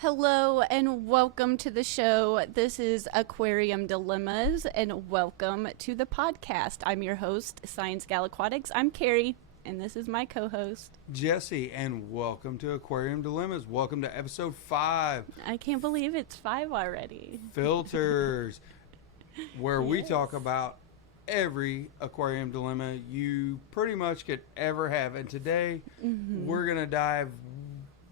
Hello and welcome to the show. This is Aquarium Dilemmas and welcome to the podcast. I'm your host, ScienceGal Aquatics. I'm Kerri and this is my co-host, Jesse, and welcome to Aquarium Dilemmas. Welcome to episode 5. I can't believe it's 5 already. Filters, where we Yes. talk about every aquarium dilemma you pretty much could ever have. And today we're going to dive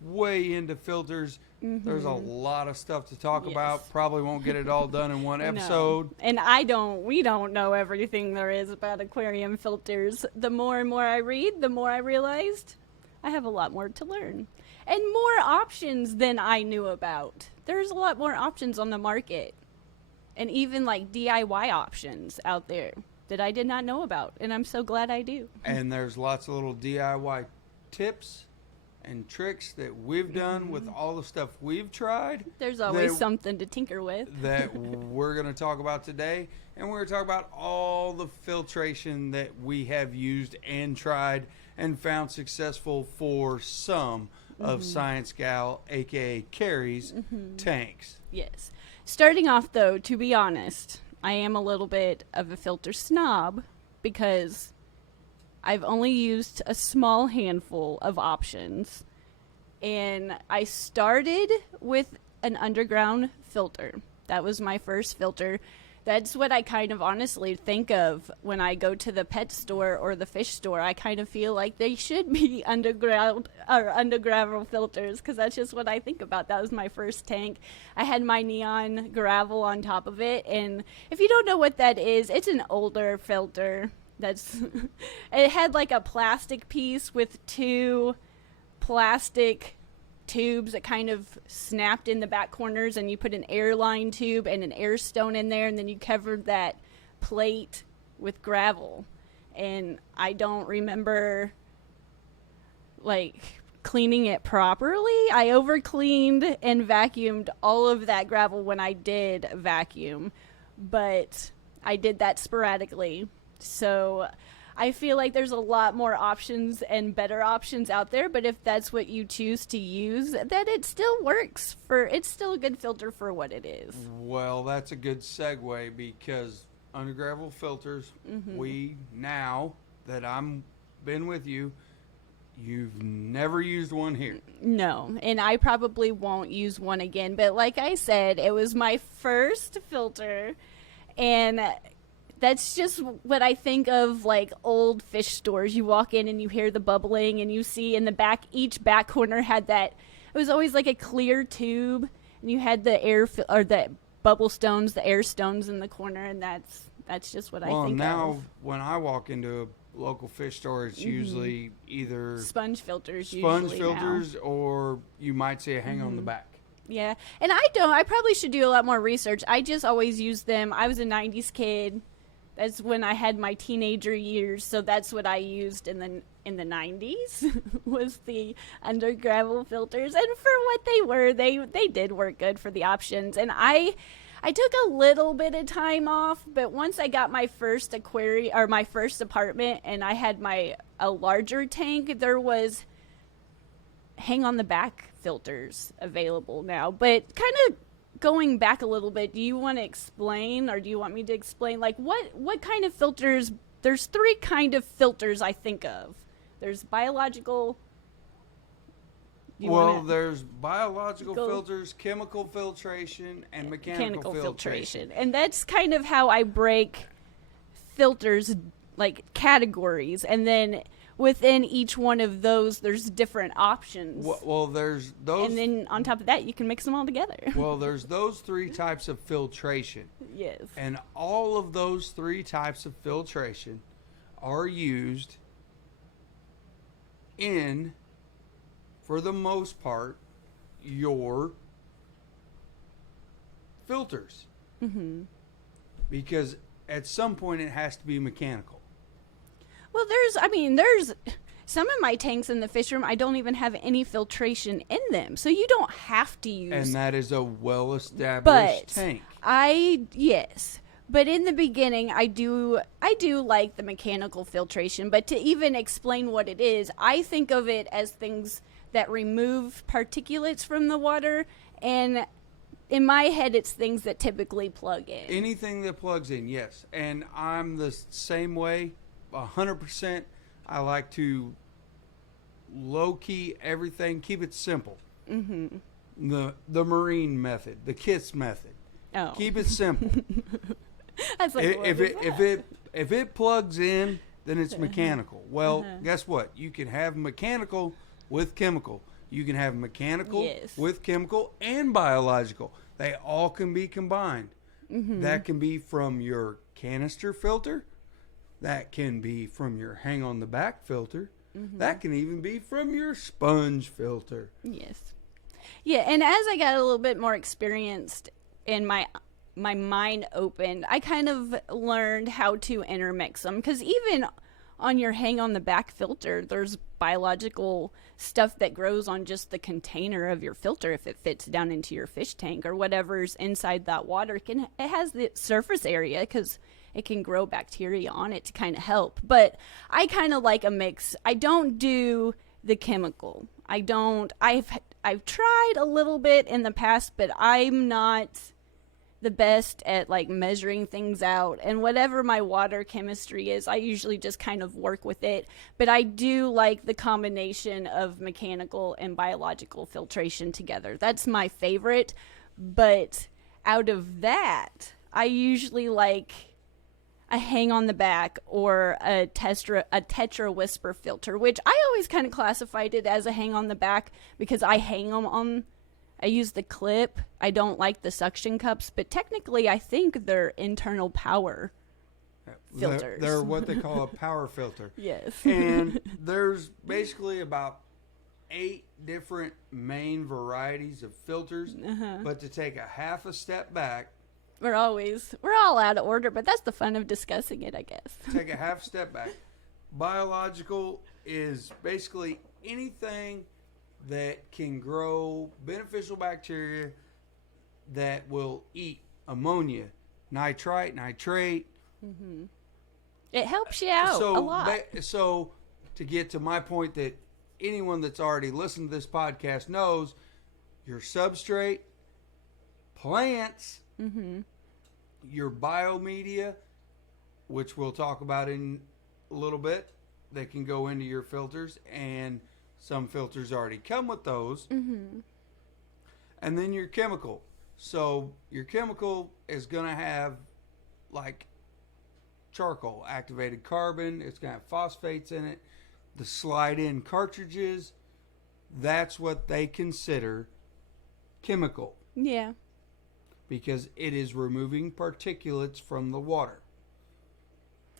way into filters. There's a lot of stuff to talk about. Probably won't get it all done in one episode. No. And we don't know everything there is about aquarium filters. The more and more I read, the more I realized I have a lot more to learn. And more options than I knew about. There's a lot more options on the market. And even like DIY options out there that I did not know about. And I'm so glad I do. And there's lots of little DIY tips and tricks that we've done with all the stuff we've tried. There's always something to tinker with. That we're going to talk about today. And we're going to talk about all the filtration that we have used and tried and found successful for some of ScienceGal, aka Kerri's, tanks. Yes. Starting off, though, to be honest, I am a little bit of a filter snob because I've only used a small handful of options. And I started with an underground filter. That was my first filter. That's what I kind of honestly think of when I go to the pet store or the fish store. I kind of feel like they should be underground or underground filters because that's just what I think about. That was my first tank. I had my neon gravel on top of it. And if you don't know what that is, it's an older filter. It had like a plastic piece with 2 plastic tubes that kind of snapped in the back corners, and you put an airline tube and an air stone in there, and then you covered that plate with gravel. And I don't remember like cleaning it properly. I over cleaned and vacuumed all of that gravel when I did vacuum, but I did that sporadically. So I feel like there's a lot more options and better options out there, but if that's what you choose to use, that it still works it's still a good filter for what it is. Well, that's a good segue because undergravel filters, we now that I'm been with you, you've never used one here. No, and I probably won't use one again, but like I said, it was my first filter, and that's just what I think of, like old fish stores. You walk in and you hear the bubbling, and you see in the back, each back corner had that. It was always like a clear tube, and you had the or the bubble stones, the air stones in the corner, and that's just what I think of. Well, now when I walk into a local fish store, it's usually either sponge filters, or you might see a hang on the back. Yeah, and I probably should do a lot more research. I just always used them. I was a 90s kid. That's when I had my teenager years, so that's what I used in the 90s was the undergravel filters. And for what they were, they did work good for the options. And I took a little bit of time off, but once I got my first aquarium or my first apartment and I had a larger tank, there was hang on the back filters available now. But kind of going back a little bit, do you want to explain, or do you want me to explain, like what kind of filters? There's 3 kind of filters I think of. There's biological. There's biological filters, chemical filtration, and mechanical filtration. And that's kind of how I break filters, like categories, and then within each one of those, there's different options. Well, there's those. And then on top of that, you can mix them all together. Well, there's those 3 types of filtration. Yes. And all of those 3 types of filtration are used in, for the most part, your filters. Because at some point it has to be mechanical. Well, there's some of my tanks in the fish room, I don't even have any filtration in them. So you don't have to use. And that is a well-established tank. Yes. But in the beginning, I do like the mechanical filtration. But to even explain what it is, I think of it as things that remove particulates from the water, and in my head it's things that typically plug in. Anything that plugs in, yes. And I'm the same way, 100%. I like to low-key everything, keep it simple. The marine method, the KISS method. Oh. Keep it simple. That's like, if it plugs in, then it's mechanical. Well, guess what? You can have mechanical with chemical. You can have mechanical with chemical and biological. They all can be combined. That can be from your canister filter. That can be from your hang on the back filter. That can even be from your sponge filter. Yes. Yeah, and as I got a little bit more experienced and my mind opened, I kind of learned how to intermix them, because even on your hang on the back filter, there's biological stuff that grows on just the container of your filter if it fits down into your fish tank, or whatever's inside that water. It has the surface area because it can grow bacteria on it to kind of help. But I kind of like a mix. I don't do the chemical. I've tried a little bit in the past, but I'm not the best at like measuring things out, and whatever my water chemistry is, I usually just kind of work with it. But I do like the combination of mechanical and biological filtration together. That's my favorite. But out of that, I usually like a hang on the back or a tetra whisper filter, which I always kind of classified it as a hang on the back because I hang them on. I use the clip. I don't like the suction cups, but technically I think they're internal power filters. They're what they call a power filter. Yes. And there's basically about 8 different main varieties of filters. But to take a half a step back, we're all out of order, but that's the fun of discussing it, I guess. Take a half step back. Biological is basically anything that can grow beneficial bacteria that will eat ammonia, nitrite, nitrate. It helps you out a lot. So to get to my point that anyone that's already listened to this podcast knows, your substrate, plants, your biomedia, which we'll talk about in a little bit, that can go into your filters, and some filters already come with those. And then your chemical. So your chemical is going to have like charcoal, activated carbon. It's going to have phosphates in it. The slide-in cartridges, that's what they consider chemical. Yeah. Because it is removing particulates from the water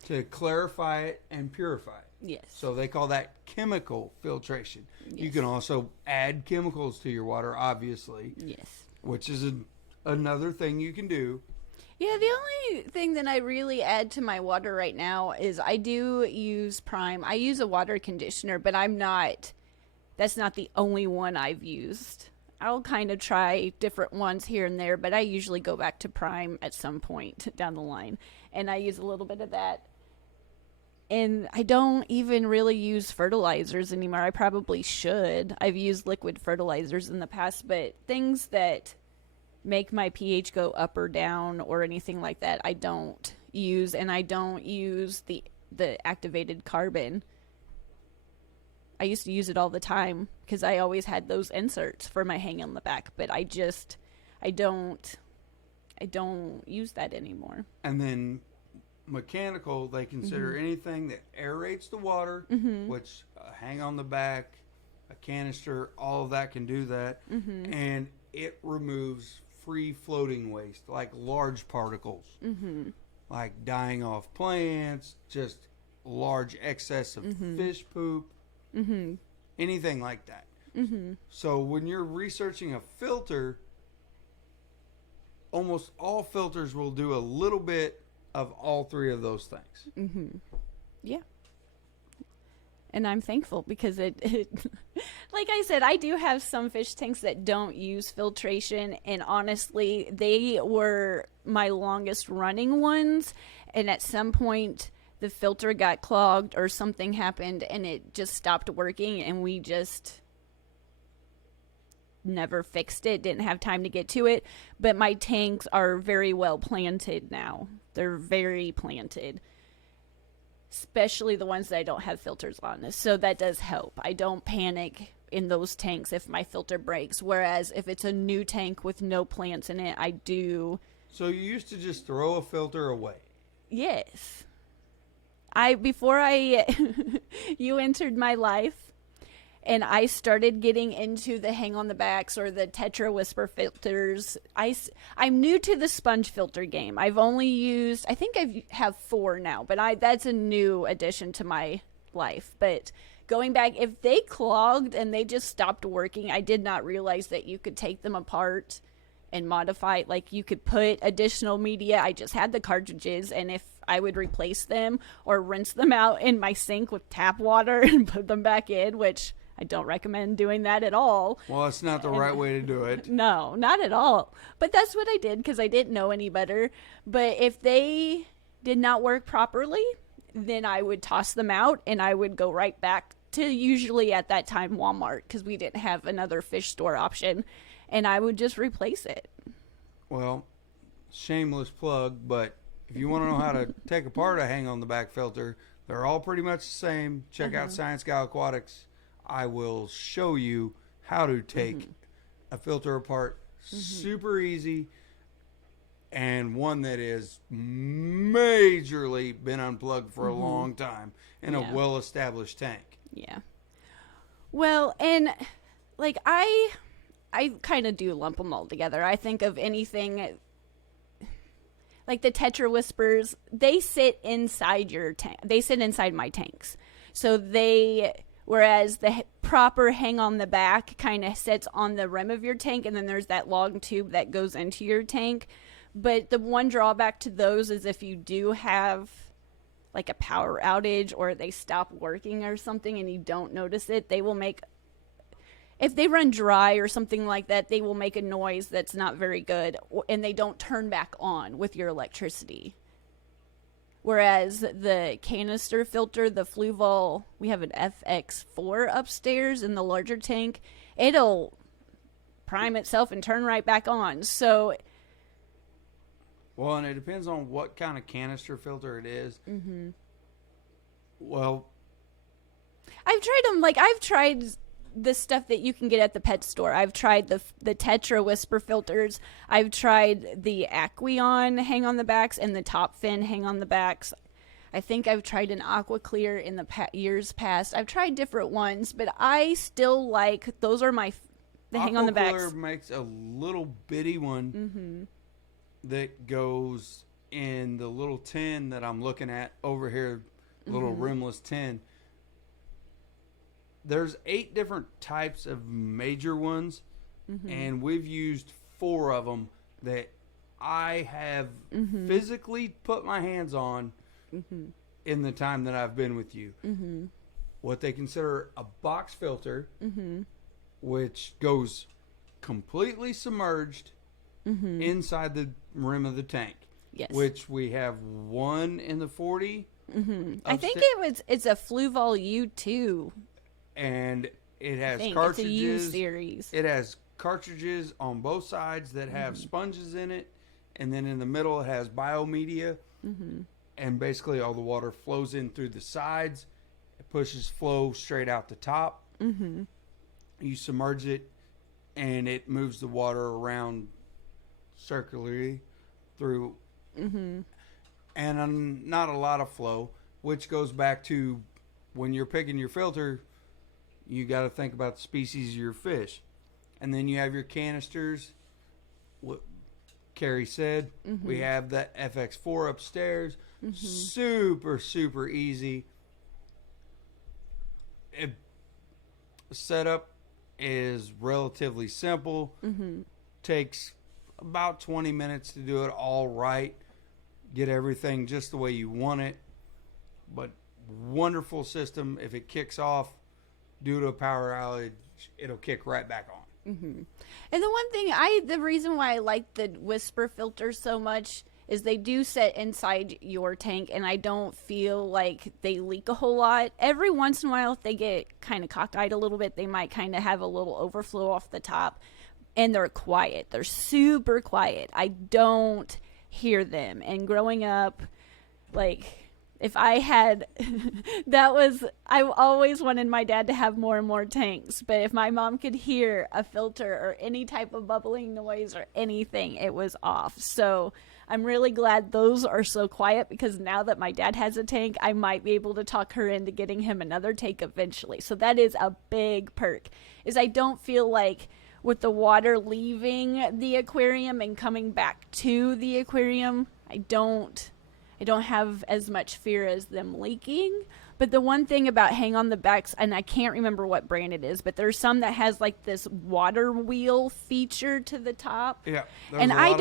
to clarify it and purify it. Yes. So they call that chemical filtration. Yes. You can also add chemicals to your water, obviously. Yes. Which is another thing you can do. Yeah, the only thing that I really add to my water right now is I do use Prime. I use a water conditioner, but that's not the only one I've used. I'll kind of try different ones here and there, but I usually go back to Prime at some point down the line. And I use a little bit of that. And I don't even really use fertilizers anymore. I probably should. I've used liquid fertilizers in the past, but things that make my pH go up or down or anything like that, I don't use. And I don't use the activated carbon. I used to use it all the time because I always had those inserts for my hang on the back, but I don't use that anymore. And then mechanical, they consider anything that aerates the water, which hang on the back, a canister, all of that can do that. And it removes free floating waste, like large particles, like dying off plants, just large excess of fish poop, anything like that. So when you're researching a filter, almost all filters will do a little bit of all 3 of those things. Yeah. And I'm thankful because it like I said, I do have some fish tanks that don't use filtration, and honestly, they were my longest running ones, and at some point the filter got clogged or something happened and it just stopped working, and we just never fixed it, didn't have time to get to it. But my tanks are very well planted now. They're very planted, especially the ones that I don't have filters on. So that does help. I don't panic in those tanks if my filter breaks. Whereas if it's a new tank with no plants in it, I do. So you used to just throw a filter away? Yes. Before you entered my life and I started getting into the hang on the backs or the Tetra Whisper filters, I'm new to the sponge filter game. I've only used, I think I have 4 now, but that's a new addition to my life. But going back, if they clogged and they just stopped working, I did not realize that you could take them apart and modify. Like, you could put additional media. I just had the cartridges, and if I would replace them or rinse them out in my sink with tap water and put them back in, which I don't recommend doing that at all. Well, it's not the right way to do it. No, not at all. But that's what I did because I didn't know any better. But if they did not work properly, then I would toss them out and I would go right back to, usually at that time, Walmart, because we didn't have another fish store option, and I would just replace it. Well, shameless plug, but if you want to know how to take apart a hang on the back filter, they're all pretty much the same. Check out ScienceGal Aquatics. I will show you how to take a filter apart. Super easy, and one that is majorly been unplugged for a long time in a well-established tank. Yeah. Well, and like I kind of do lump them all together. I think of anything like the Tetra Whispers, they sit inside your tank. They sit inside my tanks. So whereas the proper hang on the back kind of sits on the rim of your tank, and then there's that long tube that goes into your tank. But the one drawback to those is if you do have like a power outage or they stop working or something and you don't notice it, they will make, if they run dry or something like that, they will make a noise that's not very good, and they don't turn back on with your electricity. Whereas the canister filter, the Fluval, we have an FX4 upstairs in the larger tank, it'll prime itself and turn right back on. So, well, and it depends on what kind of canister filter it is. Well, I've tried them. Like, I've tried the stuff that you can get at the pet store. I've tried the Tetra Whisper filters. I've tried the Aquarium hang on the backs and the Top Fin hang on the backs. I think I've tried an Aqua Clear in the years past. I've tried different ones, but I still like, those are the hang on the backs. Aqua Clear makes a little bitty one that goes in the little tin that I'm looking at over here, little rimless tin. There's 8 different types of major ones, and we've used 4 of them that I have physically put my hands on in the time that I've been with you. What they consider a box filter, which goes completely submerged inside the rim of the tank. Yes. Which we have one in the 40. I think it's a Fluval U2. And it has It's cartridges. a U series. It has cartridges on both sides that have sponges in it, and then in the middle it has biomedia. And basically all the water flows in through the sides. It pushes flow straight out the top. You submerge it, and it moves the water around circularly through. And not a lot of flow, which goes back to when you're picking your filter, you got to think about the species of your fish. And then you have your canisters. What Kerri said, we have the FX4 upstairs. Super, super easy. Setup is relatively simple. Takes about 20 minutes to do it all right. Get everything just the way you want it. But wonderful system. If it kicks off due to a power outage, it'll kick right back on. And the one thing, the reason why I like the Whisper filter so much is they do sit inside your tank, and I don't feel like they leak a whole lot. Every once in a while, if they get kind of cockeyed a little bit, they might kind of have a little overflow off the top, and they're quiet. They're super quiet. I don't hear them. And growing up, like, if I had, I always wanted my dad to have more and more tanks. But if my mom could hear a filter or any type of bubbling noise or anything, it was off. So I'm really glad those are so quiet, because now that my dad has a tank, I might be able to talk her into getting him another tank eventually. So that is a big perk, is I don't feel like with the water leaving the aquarium and coming back to the aquarium, I don't have as much fear as them leaking. But the one thing about hang on the backs, and I can't remember what brand it is, but there's some that has like this water wheel feature to the top. Yeah, and I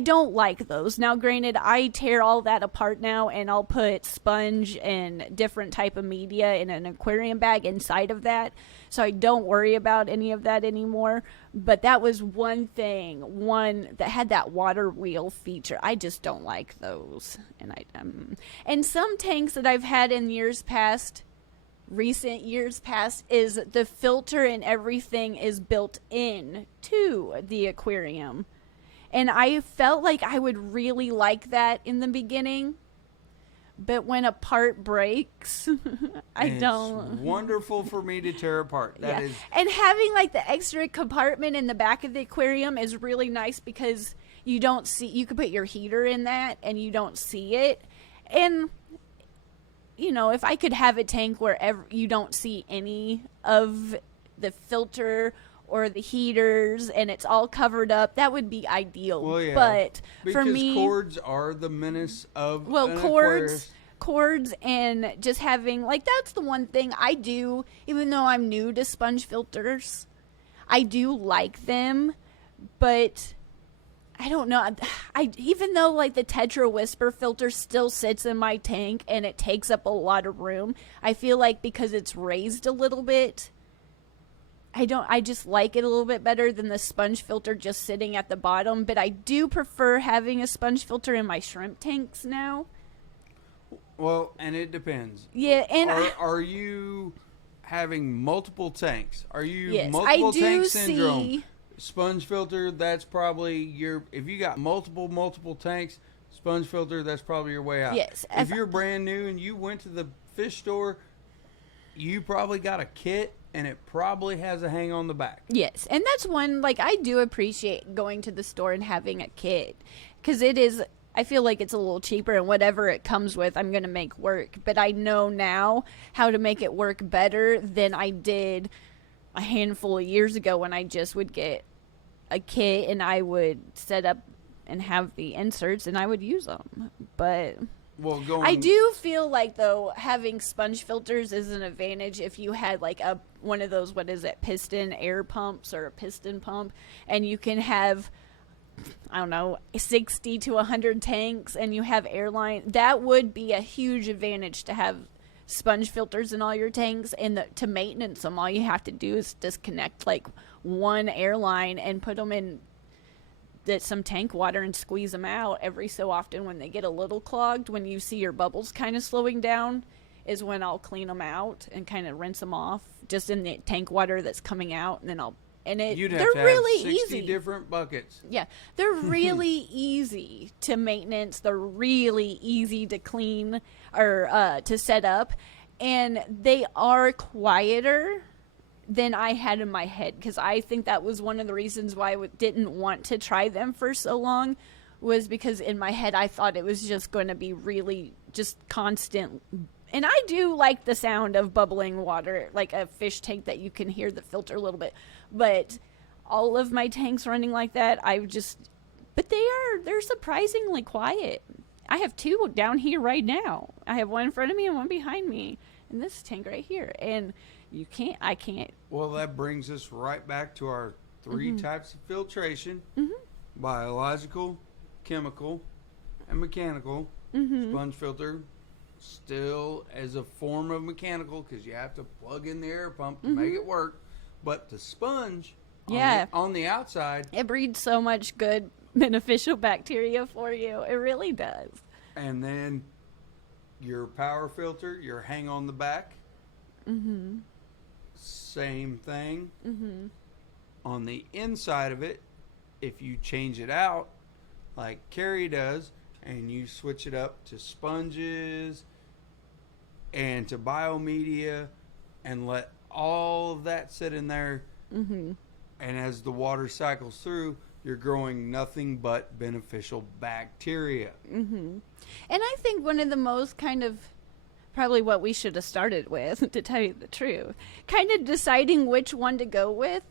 don't like those. Now, granted, I tear all that apart now, and I'll put sponge and different type of media in an aquarium bag inside of that, so I don't worry about any of that anymore. But that was one that had that water wheel feature. I just don't like those. And some tanks that I've had in recent years past, is the filter and everything is built in to the aquarium. And I felt like I would really like that in the beginning. But when a part breaks, I don't. It's wonderful for me to tear apart. That is. And having like the extra compartment in the back of the aquarium is really nice, because you can put your heater in that and you don't see it. And, you know, if I could have a tank where you don't see any of the filter or the heaters and it's all covered up, that would be ideal. Well, yeah, but because for me, cords are the menace of cords and just having, like, that's the one thing I do, even though I'm new to sponge filters, I do like them. But I don't know, even though like the Tetra Whisper filter still sits in my tank and it takes up a lot of room, I feel like because it's raised a little bit, I just like it a little bit better than the sponge filter just sitting at the bottom. But I do prefer having a sponge filter in my shrimp tanks now. Well, and it depends. Yeah, and are you having multiple tanks? Are you yes, multiple I do tank syndrome? See, sponge filter, that's probably if you got multiple tanks, sponge filter, that's probably your way out. Yes. If you're brand new and you went to the fish store, you probably got a kit and it probably has a hang on the back. Yes. And that's one, like, I do appreciate going to the store and having a kit, because I feel like it's a little cheaper, and whatever it comes with, I'm going to make work. But I know now how to make it work better than I did a handful of years ago, when I just would get a kit and I would set up and have the inserts and I would use them. But I do feel like, though, having sponge filters is an advantage if you had like one of those, piston air pumps or a piston pump, and you can have, I don't know, 60 to 100 tanks and you have airline. That would be a huge advantage, to have sponge filters in all your tanks, and to maintenance them, all you have to do is disconnect like one airline and put them in some tank water and squeeze them out every so often. When they get a little clogged, when you see your bubbles kind of slowing down, is when I'll clean them out and kind of rinse them off just in the tank water that's coming out, and then they're really 60 easy. Different buckets. Yeah, they're really easy to maintenance. They're really easy to clean or to set up, and they are quieter than I had in my head, because I think that was one of the reasons why I didn't want to try them for so long, was because in my head I thought it was just going to be really just constant. And I do like the sound of bubbling water, like a fish tank that you can hear the filter a little bit. But all of my tanks running like that, but they're surprisingly quiet. I have two down here right now. I have one in front of me and one behind me in this tank right here. And I can't. Well, that brings us right back to our three types of filtration: biological, chemical, and mechanical. Sponge filter still as a form of mechanical, because you have to plug in the air pump to make it work. But the sponge, on the outside, it breeds so much good beneficial bacteria for you. It really does. And then your power filter, your hang on the back. Mm-hmm. Same thing. Mm-hmm. On the inside of it, if you change it out, like Kerri does, and you switch it up to sponges and to biomedia and let all of that sit in there, Mm-hmm. and as the water cycles through, you're growing nothing but beneficial bacteria. Mm-hmm. And I think one of the most kind of probably what we should have started with, to tell you the truth, kind of deciding which one to go with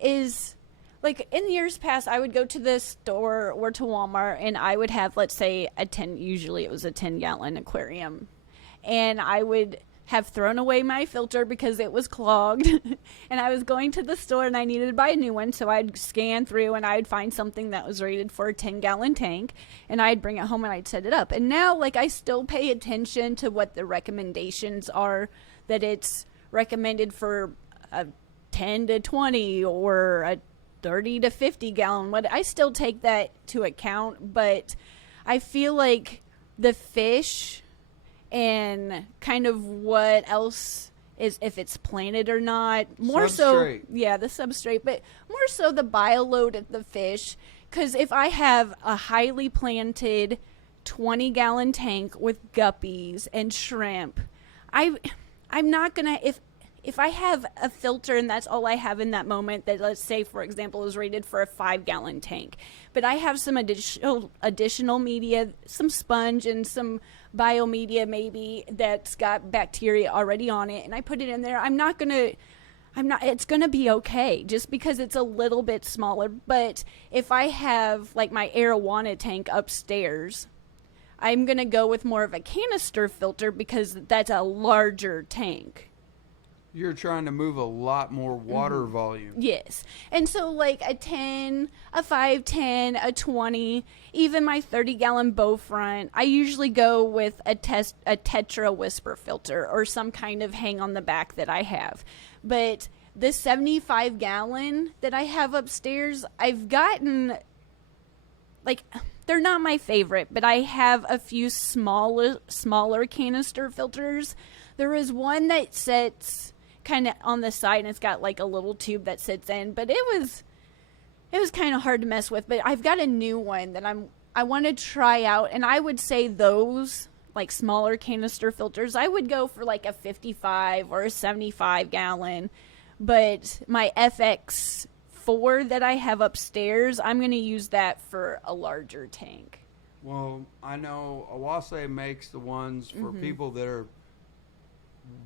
is, like, in years past, I would go to the store or to Walmart and I would have, let's say, usually it was a 10-gallon aquarium. And I would have thrown away my filter because it was clogged. And I was going to the store and I needed to buy a new one. So I'd scan through and I'd find something that was rated for a 10-gallon tank. And I'd bring it home and I'd set it up. And now, like, I still pay attention to what the recommendations are, that it's recommended for a 10 to 20 or a 30 to 50 gallon. I still take that to account. But I feel like the fish and kind of what else is, if it's planted or not, more Substrate. so, yeah, the substrate, but more so the bioload of the fish. Because if I have a highly planted 20-gallon tank with guppies and shrimp, I'm not gonna, if I have a filter and that's all I have in that moment, that, let's say, for example, is rated for a 5-gallon tank, but I have some additional media, some sponge and some biomedia maybe that's got bacteria already on it, and I put it in there, it's gonna be okay just because it's a little bit smaller. But if I have, like, my arowana tank upstairs, I'm gonna go with more of a canister filter because that's a larger tank. You're trying to move a lot more water volume. Yes. And so, like, a 10, a 510, a 20, even my 30-gallon bow front, I usually go with a Tetra Whisper filter or some kind of hang on the back that I have. But the 75-gallon that I have upstairs, I've gotten, like, they're not my favorite, but I have a few smaller canister filters. There is one that sits kind of on the side and it's got like a little tube that sits in, but it was kind of hard to mess with. But I've got a new one that I want to try out, and I would say those, like, smaller canister filters, I would go for like a 55 or a 75-gallon. But my FX4 that I have upstairs, I'm going to use that for a larger tank. Well, I know Awase makes the ones for people that are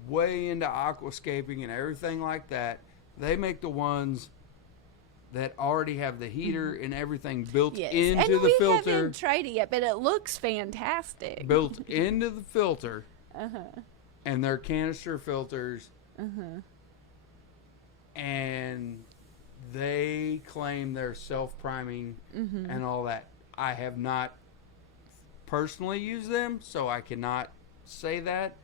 way into aquascaping and everything like that. They make the ones that already have the heater and everything built into the filter. And we haven't tried it yet, but it looks fantastic. Built into the filter. And they're canister filters. And they claim they're self-priming and all that. I have not personally used them, so I cannot say that.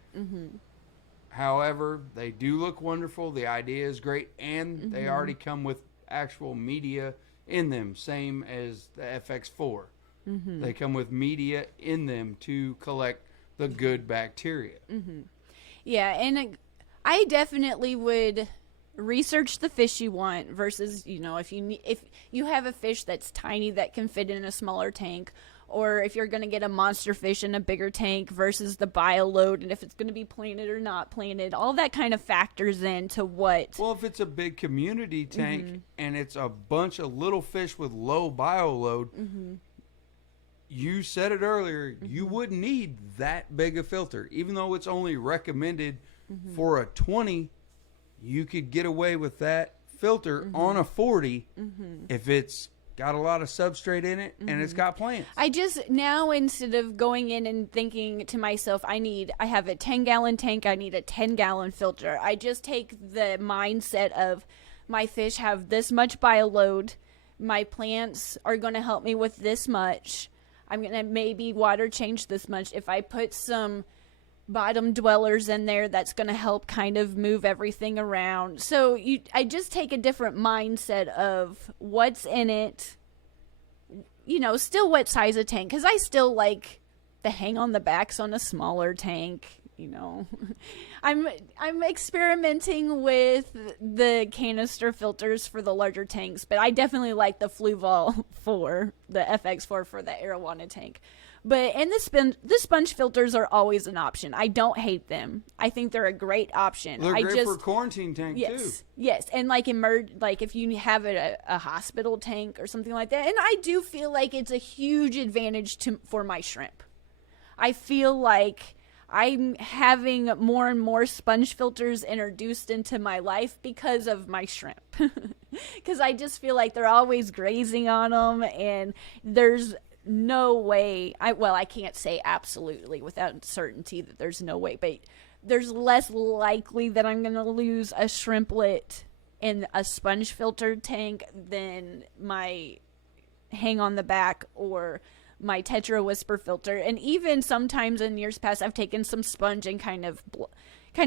However, they do look wonderful. The idea is great, and they already come with actual media in them, same as the FX4. They come with media in them to collect the good bacteria. Yeah, and I definitely would research the fish you want versus, you know, if you have a fish that's tiny that can fit in a smaller tank, or if you're going to get a monster fish in a bigger tank versus the bioload, and if it's going to be planted or not planted, all that kind of factors into what. Well, if it's a big community tank and it's a bunch of little fish with low bioload, you said it earlier, you wouldn't need that big a filter. Even though it's only recommended for a 20, you could get away with that filter on a 40 if it's got a lot of substrate in it and it's got plants. I just now, instead of going in and thinking to myself, I have a 10-gallon tank, I need a 10-gallon filter, I just take the mindset of my fish have this much bioload, my plants are going to help me with this much, I'm going to maybe water change this much. If I put some bottom dwellers in there, that's going to help kind of move everything around. So I just take a different mindset of what's in it, still what size a tank, because I still like the hang on the backs on a smaller tank. I'm experimenting with the canister filters for the larger tanks, but I definitely like the Fluval 4, the FX4 for the arowana tank. And the sponge filters are always an option. I don't hate them. I think they're a great option. They're great for quarantine tank too. Yes, and like if you have a hospital tank or something like that. And I do feel like it's a huge advantage for my shrimp. I feel like I'm having more and more sponge filters introduced into my life because of my shrimp. Because I just feel like they're always grazing on them, and there's no way. I can't say absolutely without certainty that there's no way, but there's less likely that I'm going to lose a shrimplet in a sponge filtered tank than my hang on the back or my Tetra Whisper filter. And even sometimes in years past, I've taken some sponge and kind of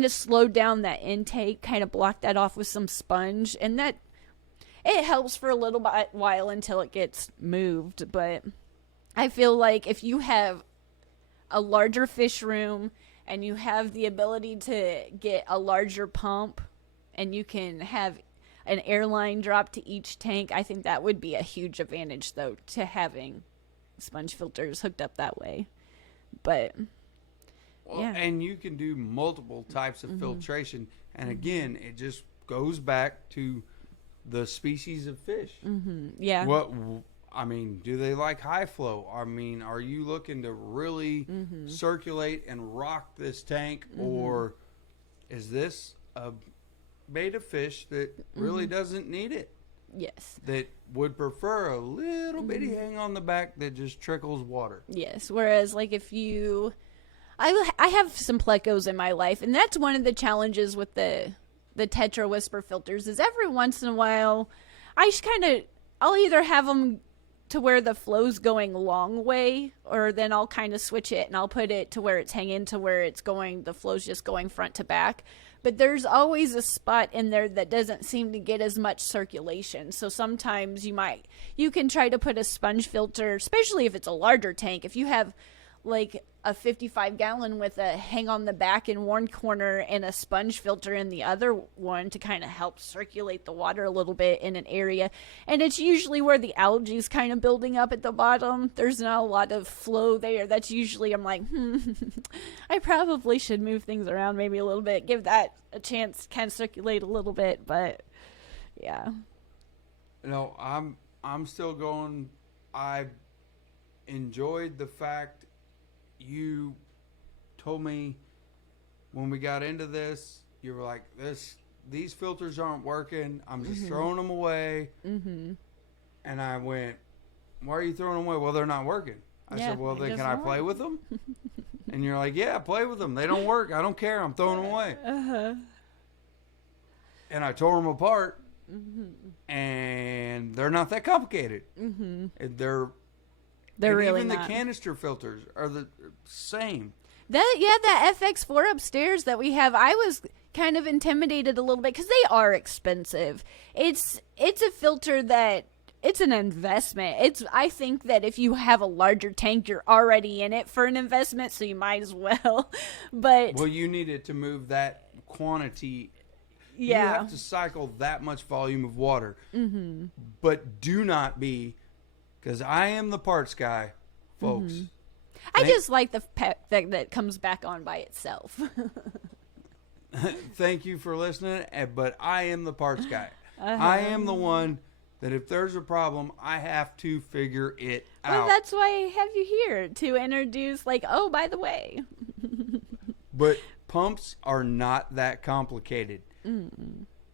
slowed down that intake, kind of blocked that off with some sponge, and that it helps for a little while until it gets moved. But I feel like if you have a larger fish room and you have the ability to get a larger pump and you can have an airline drop to each tank, I think that would be a huge advantage, though, to having sponge filters hooked up that way. But yeah. And you can do multiple types of filtration, and again, it just goes back to the species of fish. Yeah. Do they like high flow? Are you looking to really circulate and rock this tank, or is this a beta fish that really doesn't need it? Yes. That would prefer a little bitty hang on the back that just trickles water. Yes. Whereas, like, I have some plecos in my life, and that's one of the challenges with the Tetra Whisper filters is every once in a while, I'll either have them to where the flow's going long way, or then I'll kind of switch it and I'll put it to where it's hanging to where the flow's just going front to back. But there's always a spot in there that doesn't seem to get as much circulation. So sometimes you can try to put a sponge filter, especially if it's a larger tank. If you have like a 55-gallon with a hang on the back in one corner and a sponge filter in the other one to kind of help circulate the water a little bit in an area. And it's usually where the algae is kind of building up at the bottom. There's not a lot of flow there. That's usually, I'm like, I probably should move things around maybe a little bit, give that a chance to kind of circulate a little bit. But yeah. I'm still going. I enjoyed the fact you told me when we got into this, you were like, these filters aren't working. I'm just throwing them away. And I went, why are you throwing them away? Well, they're not working. I said, well, then can I play with them? And you're like, yeah, play with them. They don't work. I don't care. I'm throwing them away. And I tore them apart. And they're not that complicated. They're really even not. The canister filters are the same. That FX4 upstairs that we have, I was kind of intimidated a little bit because they are expensive. It's a filter that it's an investment. I think that if you have a larger tank, you're already in it for an investment, so you might as well. But you need it to move that quantity. Yeah, you have to cycle that much volume of water. But do not be. Because I am the parts guy, folks. I just like the fact that it comes back on by itself. Thank you for listening, but I am the parts guy. I am the one that if there's a problem, I have to figure it out. Well, that's why I have you here, to introduce, like, oh, by the way. But pumps are not that complicated.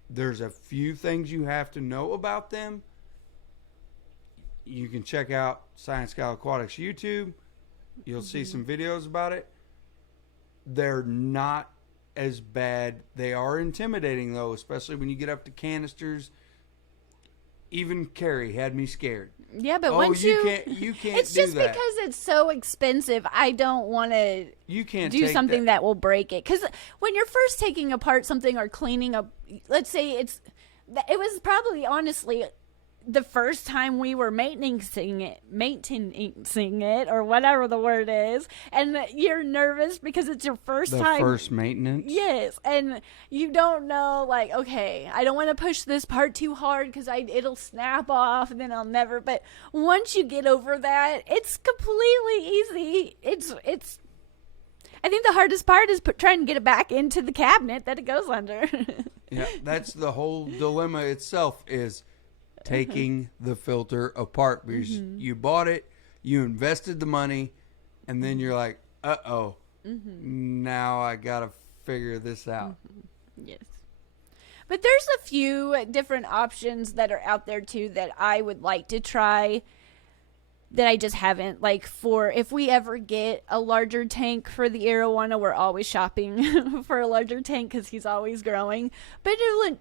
There's a few things you have to know about them. You can check out ScienceGal Aquatics YouTube. You'll see some videos about it. They're not as bad. They are intimidating, though, especially when you get up to canisters. Even Kerri had me scared. Yeah, but once you can't it's do just that. Because it's so expensive. I don't want to do something that will break it. Because when you're first taking apart something or cleaning up, let's say it was probably honestly the first time we were maintaining it, or whatever the word is, and you're nervous because it's your first time. The first maintenance? Yes, and you don't know, like, okay, I don't want to push this part too hard because it'll snap off, and then I'll never, but once you get over that, it's completely easy. It's I think the hardest part is trying to get it back into the cabinet that it goes under. Yeah, that's the whole dilemma itself, is taking the filter apart, because you bought it, you invested the money, and then you're like, now I gotta figure this out. Yes. But there's a few different options that are out there too that I would like to try that I just haven't. Like, for if we ever get a larger tank for the arowana, we're always shopping for a larger tank because he's always growing. But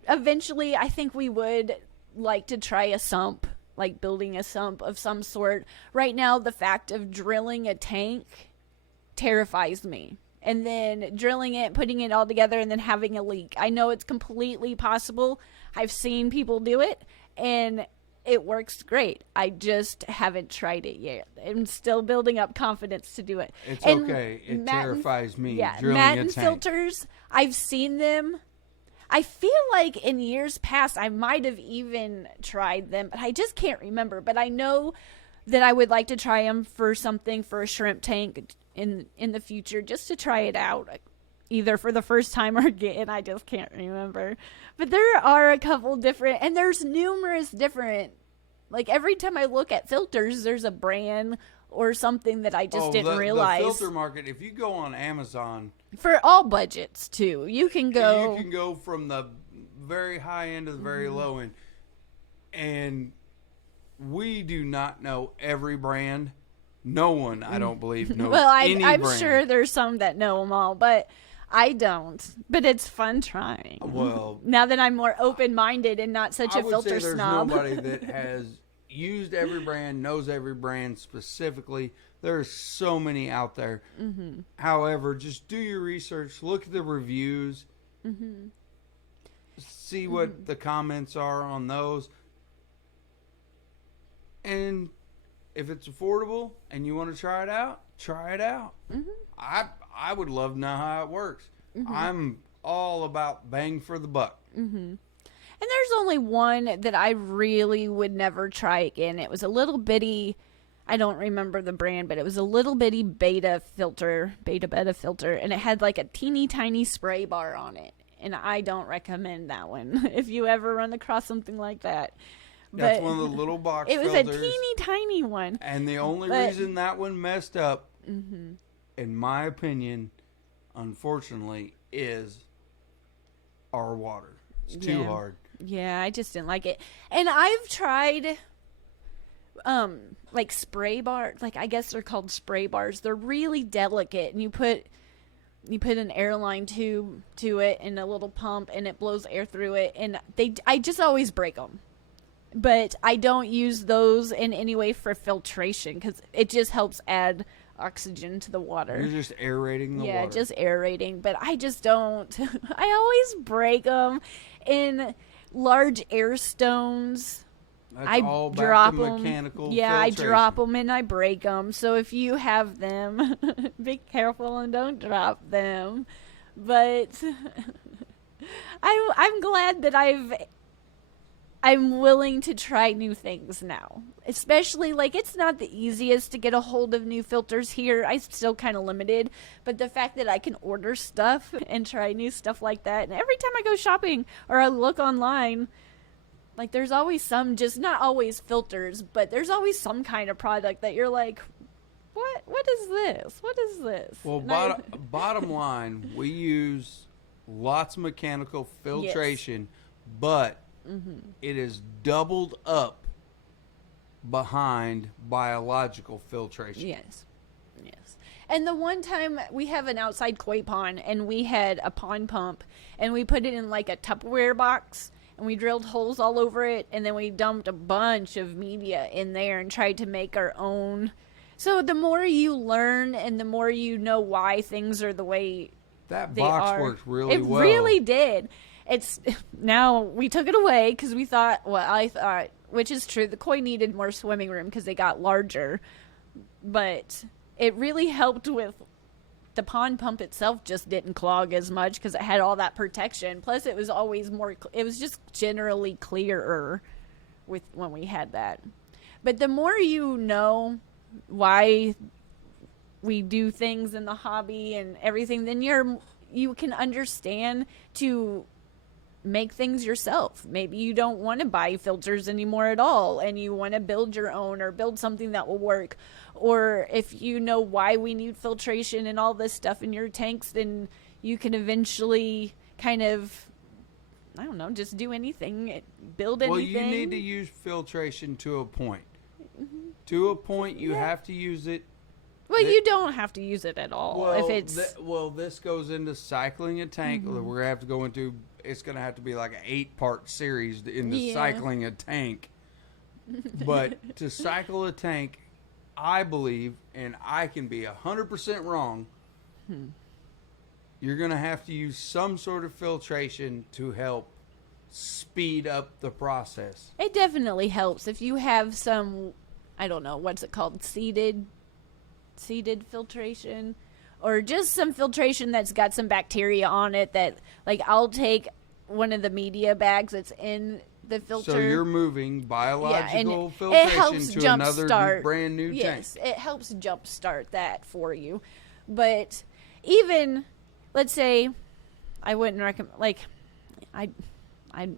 eventually, I think we would like to try a sump, like building a sump of some sort. Right now, the fact of drilling a tank terrifies me. And then drilling it, putting it all together, and then having a leak. I know it's completely possible. I've seen people do it, and it works great. I just haven't tried it yet. I'm still building up confidence to do it. It's okay. It terrifies me. Yeah, drilling Matten a tank. filters, I've seen them. I feel like in years past I might have even tried them, but I just can't remember. But I know that I would like to try them for something, for a shrimp tank in the future, just to try it out, either for the first time or again. I just can't remember. But there are a couple different, and there's numerous different, like every time I look at filters, there's a brand or something that I just didn't realize. The filter market, if you go on Amazon, for all budgets too, you can go from the very high end to the very low end. And we do not know every brand. No one, I don't believe, knows any I'm brand. sure there's some that know them all, but I don't. But it's fun trying. Well, now that I'm more open-minded and not such a filter I would say there's snob. nobody that has used every brand, knows every brand specifically. There's so many out there. However, just do your research, look at the reviews, see what the comments are on those, and if it's affordable and you want to try it out, try it out. I would love to know how it works. I'm all about bang for the buck. And there's only one that I really would never try again. It was a little bitty, I don't remember the brand, but it was a little bitty beta filter, and it had like a teeny tiny spray bar on it. And I don't recommend that one if you ever run across something like that. That's one of the little box filters. It was a teeny tiny one. And the only reason that one messed up, in my opinion, unfortunately, is our water. It's too hard. Yeah, I just didn't like it. And I've tried like spray bar, like I guess they're called spray bars. They're really delicate, and you put an airline tube to it and a little pump, and it blows air through it, and I just always break them. But I don't use those in any way for filtration because it just helps add oxygen to the water. You're just aerating the water. Yeah, just aerating. But I just don't. I always break them in large air stones. That's all back to mechanical Yeah, I filtration. drop them and I break them. So if you have them, be careful and don't drop them. But I'm glad that I'm willing to try new things now. Especially, like, it's not the easiest to get a hold of new filters here. I'm still kind of limited. But the fact that I can order stuff and try new stuff like that. And every time I go shopping or I look online, like, there's always some, just not always filters, but there's always some kind of product that you're like, what is this? What is this? Well, bottom line, we use lots of mechanical filtration, but it is doubled up behind biological filtration. Yes. And the one time we have an outside koi pond, and we had a pond pump, and we put it in like a Tupperware box, and we drilled holes all over it, and then we dumped a bunch of media in there and tried to make our own. So the more you learn and the more you know why things are the way that they box are. worked really well. It really did. It's now we took it away because we thought, well, I thought which is true. The koi needed more swimming room because they got larger, but it really helped with the pond pump itself. Just didn't clog as much because it had all that protection. Plus, it was always more. It was just generally clearer with when we had that. But the more you know why we do things in the hobby and everything, then you can understand to make things yourself. Maybe you don't want to buy filters anymore at all and you want to build your own or build something that will work. Or if you know why we need filtration and all this stuff in your tanks, then you can eventually kind of, I don't know, just do anything, build anything. Well, you need to use filtration to a point. To a point, you have to use it. Well, you don't have to use it at all. Well, if it's this goes into cycling a tank. We're going to have to go into, it's going to have to be like an 8-part series into cycling a tank. But to cycle a tank, I believe, and I can be 100% wrong, you're going to have to use some sort of filtration to help speed up the process. It definitely helps if you have some, I don't know, what's it called, seeded filtration, or just some filtration that's got some bacteria on it that, like, I'll take one of the media bags that's in the filter. So you're moving biological filtration to another brand new tank. Yes, it helps jumpstart that for you. But even, let's say, I wouldn't recommend, like, I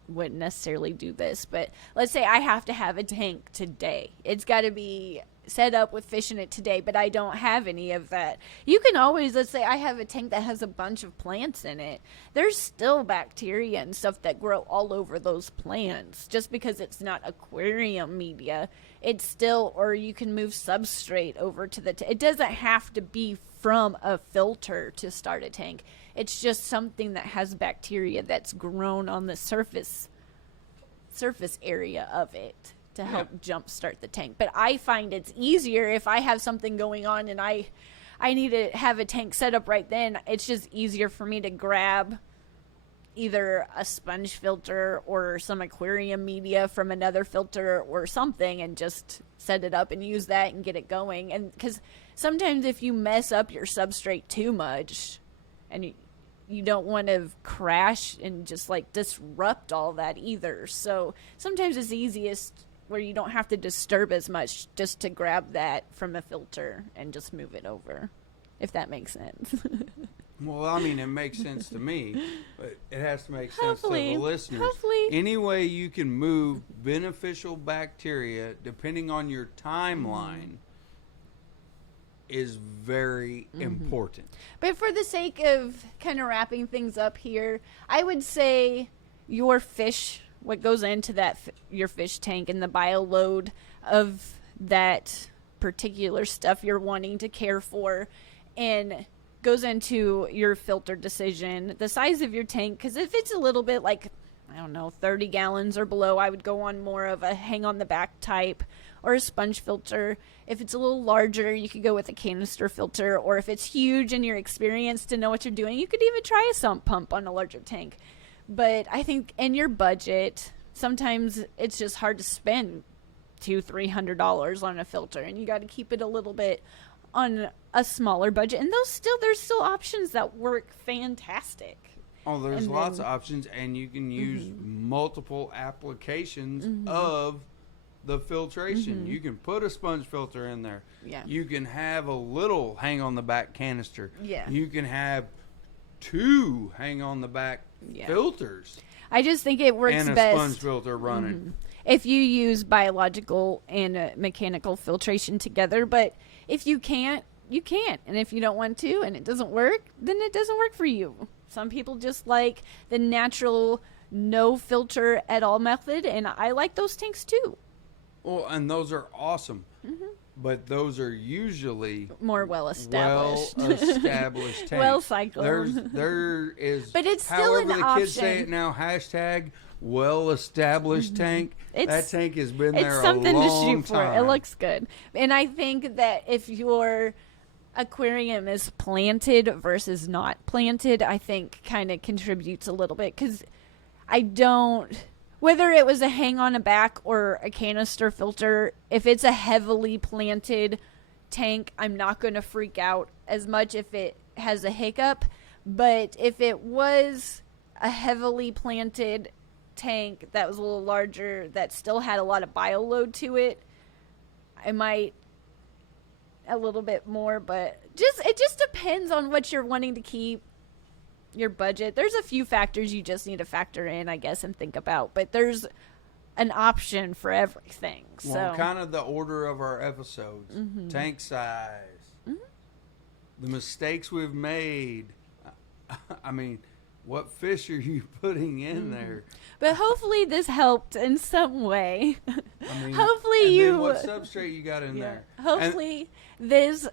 wouldn't necessarily do this, but let's say I have to have a tank today. It's got to be set up with fish in it today, but I don't have any of that. You can always, let's say I have a tank that has a bunch of plants in it. There's still bacteria and stuff that grow all over those plants. Just because it's not aquarium media, it's still, or you can move substrate over to the it doesn't have to be from a filter to start a tank. It's just something that has bacteria that's grown on the surface area of it to help jumpstart the tank. But I find it's easier if I have something going on and I need to have a tank set up right then. It's just easier for me to grab either a sponge filter or some aquarium media from another filter or something and just set it up and use that and get it going. And because sometimes if you mess up your substrate too much and you don't want to crash and just like disrupt all that either. So sometimes it's easiest where you don't have to disturb as much just to grab that from a filter and just move it over, if that makes sense. Well, I mean, it makes sense to me, but it has to make sense to Hopefully. the listeners. Hopefully. Any way you can move beneficial bacteria, depending on your timeline, is very important. But for the sake of kind of wrapping things up here, I would say your fish, what goes into that your fish tank and the bio load of that particular stuff you're wanting to care for, and goes into your filter decision, the size of your tank. Because if it's a little bit like, I don't know, 30 gallons or below, I would go on more of a hang on the back type or a sponge filter. If it's a little larger, you could go with a canister filter, or if it's huge and you're experienced to know what you're doing, you could even try a sump pump on a larger tank. But I think in your budget, sometimes it's just hard to spend $200-300 on a filter, and you got to keep it a little bit on a smaller budget. And there's still options that work fantastic. Oh, there's lots of options, and you can use multiple applications of the filtration. You can put a sponge filter in there. Yeah. You can have a little hang on the back canister. Yeah. You can have 2 hang on the back filters. I just think it works and a best sponge filter running. if you use biological and mechanical filtration together. But if you can't, you can't. And if you don't want to and it doesn't work, then it doesn't work for you. Some people just like the natural no filter at all method, and I like those tanks too. Well, and those are awesome. But those are usually more well-established. Well-established tanks. Well-cycled. There is, but it's still an however the kids say option. it now, hashtag well-established tank. That tank has been there a long time. It's something to shoot for. It looks good. And I think that if your aquarium is planted versus not planted, I think kind of contributes a little bit. Because whether it was a hang on a back or a canister filter, if it's a heavily planted tank, I'm not going to freak out as much if it has a hiccup. But if it was a heavily planted tank that was a little larger, that still had a lot of bioload to it, I might a little bit more. But it just depends on what you're wanting to keep, your budget. There's a few factors you just need to factor in, I guess, and think about. But there's an option for everything. Well, So kind of the order of our episodes. Tank size. The mistakes we've made. I mean, what fish are you putting in there? But hopefully this helped in some way. I mean, Hopefully and you... then what substrate you got in there? Hopefully this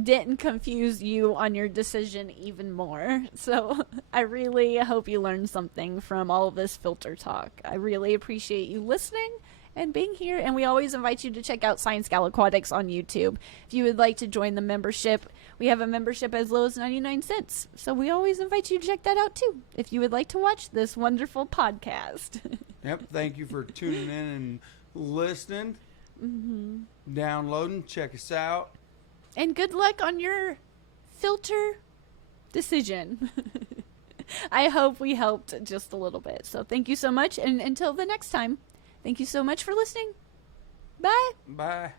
didn't confuse you on your decision even more. So I really hope you learned something from all of this filter talk. I really appreciate you listening and being here. And we always invite you to check out ScienceGal Aquatics on YouTube. If you would like to join the membership, we have a membership as low as 99 cents. So we always invite you to check that out too, if you would like to watch this wonderful podcast. Yep. Thank you for tuning in and listening, downloading. Check us out. And good luck on your filter decision. I hope we helped just a little bit. So thank you so much. And until the next time, thank you so much for listening. Bye. Bye.